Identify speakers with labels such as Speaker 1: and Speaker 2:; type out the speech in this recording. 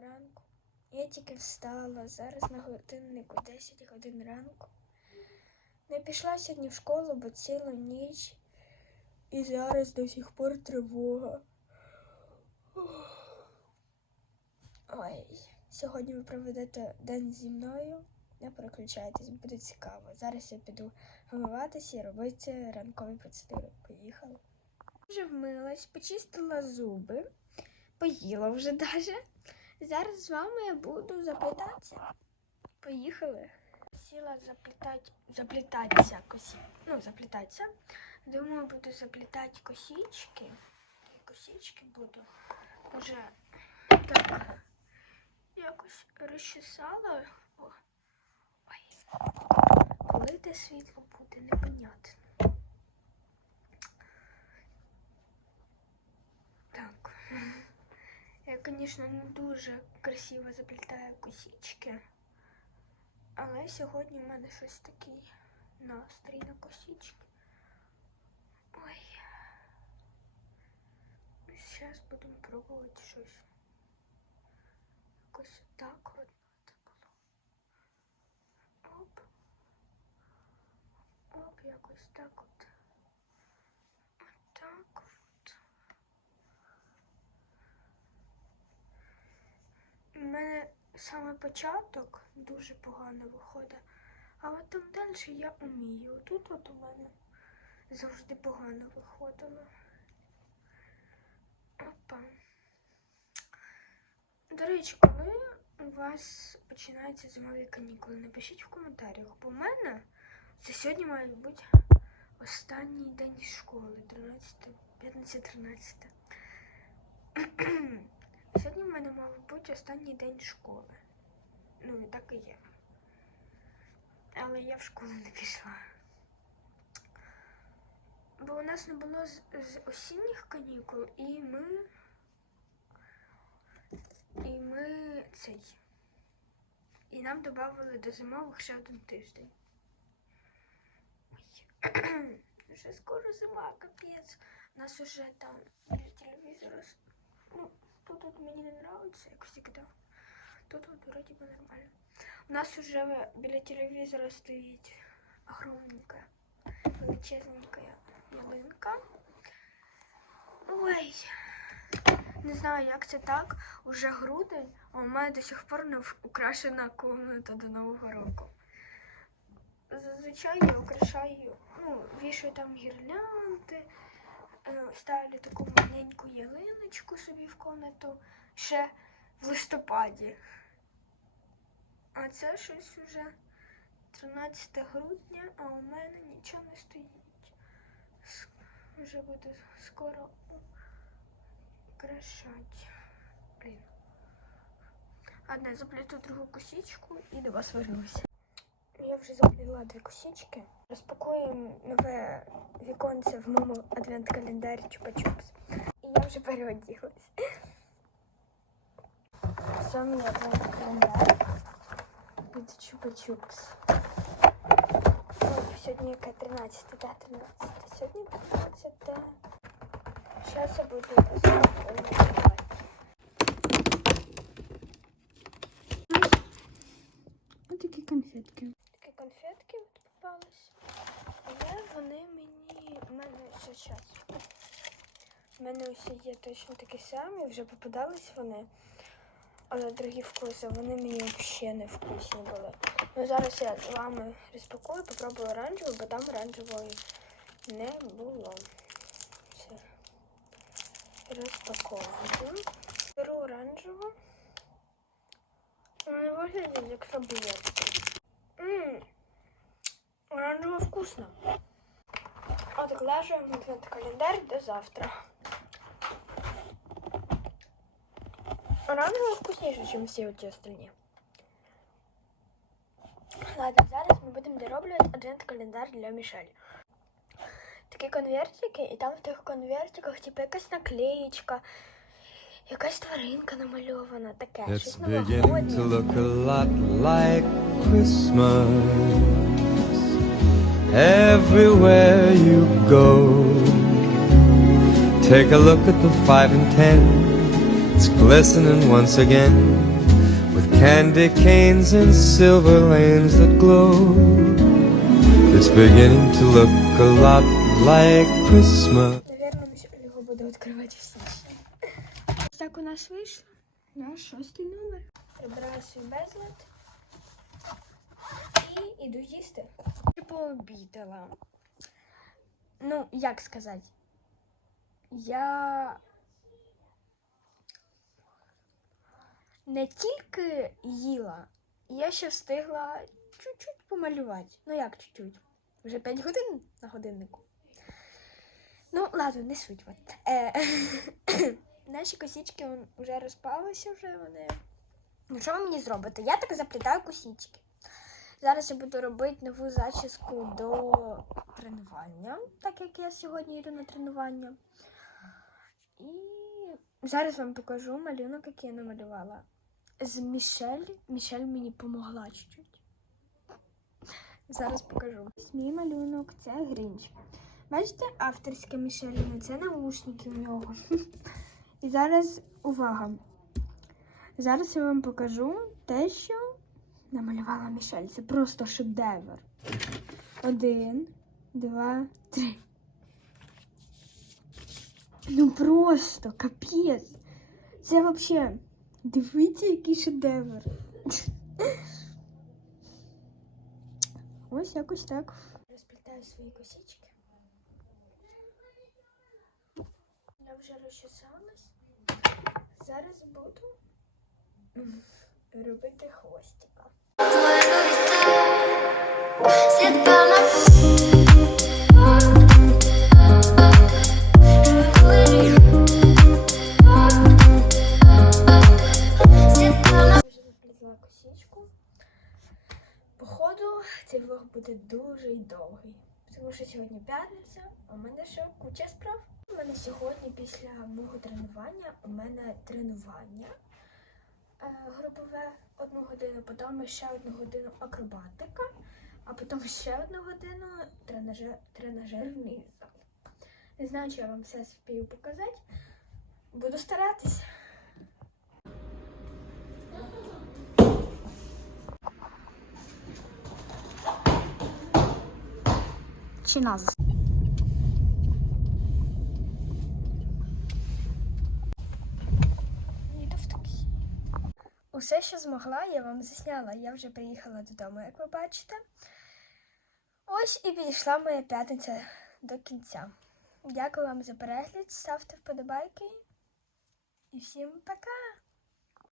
Speaker 1: ранку. Я тільки встала, зараз на годиннику 10 годин ранку. Не пішла сьогодні в школу, бо цілу ніч. І зараз до сих пор тривога. Ой, сьогодні ви проведете день зі мною. Не переключайтесь, буде цікаво. Зараз я піду вмиватися і робити ранкові процедури. Поїхали. Вже вмилась, почистила зуби, поїла вже даже. Зараз з вами я буду заплітатися. Поїхали. Сіла заплітати, заплітатися косі. Ну, заплітатися. Думаю, буду заплітати косички. І косички буду вже так якось розчесала. Коли те світло буде, непонятно. Так. Я, звісно, не дуже красиво заплітаю косички. Але сьогодні в мене щось такий настрій на косички. Ой. Зараз будемо пробувати щось. Якось так от. Оп, якось так от. Отак от. У мене саме початок дуже погано виходить. А от там далі я вмію. Тут от у мене завжди погано виходило. Опа. До речі, коли у вас починаються зимові канікули, напишіть в коментарях, бо в мене це сьогодні має бути останній день школи, 13, 15-13. Сьогодні в мене мав бути останній день школи. Ну і так і є. Але я в школу не пішла. Бо у нас не було з, з осінніх канікул, і ми. І ми цей. І нам додали до зимових ще один тиждень. Ой. Вже скоро зима, капець. Нас уже там біля телевізора. Ну, тут от мені не подобається, як завжди. Тут от вроді би нормально. У нас уже біля телевізора стоїть огромненька, величезненька ялинка. Ой, не знаю, як це так. Уже грудень, а у мене до сих пор не украшена комната до Нового року. Зазвичай я украшаю, ну, вішаю там гірлянди, е, ставлю таку маленьку ялиночку собі в комнату ще в листопаді. А це щось уже 13 грудня, а у мене нічого не стоїть. Вже буду скоро украшати. Блін. Я заплету другу косичку і до вас вернуся. Я вже заплела дві косички. Розпакуємо нове віконце в моєму адвент-календарі Чупа-Чупс. І я вже переоділась. Це мій адвент-календар від Чупа-Чупс. Ой, Сьогодні яке 13, да, 13. Сьогодні 15. Зараз я буду розпаковувати. Ось такі конфетки. Конфетки от попались. Але вони мені. У мене час. У мене усі є точно такі самі, вже попадались вони. Але другі вкуси, вони мені взагалі не вкусні були. Ну зараз я з вами розпакую, попробую оранжеву, бо там оранжевої не було. Все. Розпаковую. Беру оранжеву. Вони виглядять як таблетки. Ммм, оранжево вкусно. Отклажуємо этот календарь до завтра. Оранжево вкусніше, ніж всі ті остальні. Ладно, зараз ми будемо дороблювати адвент-календар для Мішель. Такі конвертики, і там в тих конвертиках типу якась наклеєчка, якась тваринка намальована, таке,
Speaker 2: It's
Speaker 1: щось новогоднє.
Speaker 2: everywhere you go. Take a look at the five and ten. It's glistening once again with candy canes and silver lanes that glow. It's beginning to look a lot like Christmas.
Speaker 1: Наверное, Мішель його буде відкривати в січні. Ось так у нас вийшло. Наш шостий номер. Прибираю свій безлад. І іду їсти. Пообідала. Ну, як сказати? Я не тільки їла, я ще встигла чуть-чуть помалювати. Ну як чуть-чуть? Вже 5 годин на годиннику. Ну, ладно, не суть. Е, наші косички вже розпалися, вже вони. Ну, що ви мені зробите? Я так заплітаю косички. Зараз я буду робити нову зачіску до тренування, так як я сьогодні йду на тренування. І зараз вам покажу малюнок, який я намалювала. З Мішель. Мішель мені допомогла чуть-чуть. Зараз покажу. Мій малюнок це Грінч. Бачите, авторська Мішеліна, це наушники в нього. І зараз увага. Зараз я вам покажу те, що намалювала Мішель. Це просто шедевр. Один, два, три. Ну просто капець. Це взагалі. Дивіться, який шедевр. Ось якось так. Розплітаю свої косички. Я вже розчесалась. Зараз буду робити хвостика. Походу, цей влог буде дуже довгий. Тому що сьогодні п'ятниця, а у мене ще куча справ. У мене сьогодні після мого тренування у мене тренування е, одну годину, потім ще одну годину акробатика, а потім ще одну годину тренажер, тренажерний зал. Не знаю, чи я вам все спію показати. Буду старатись.
Speaker 3: Чи нас?
Speaker 1: Усе, що змогла, я вам засняла. Я вже приїхала додому, як ви бачите. Ось і підійшла моя п'ятниця до кінця. Дякую вам за перегляд, ставте вподобайки. І всім пока!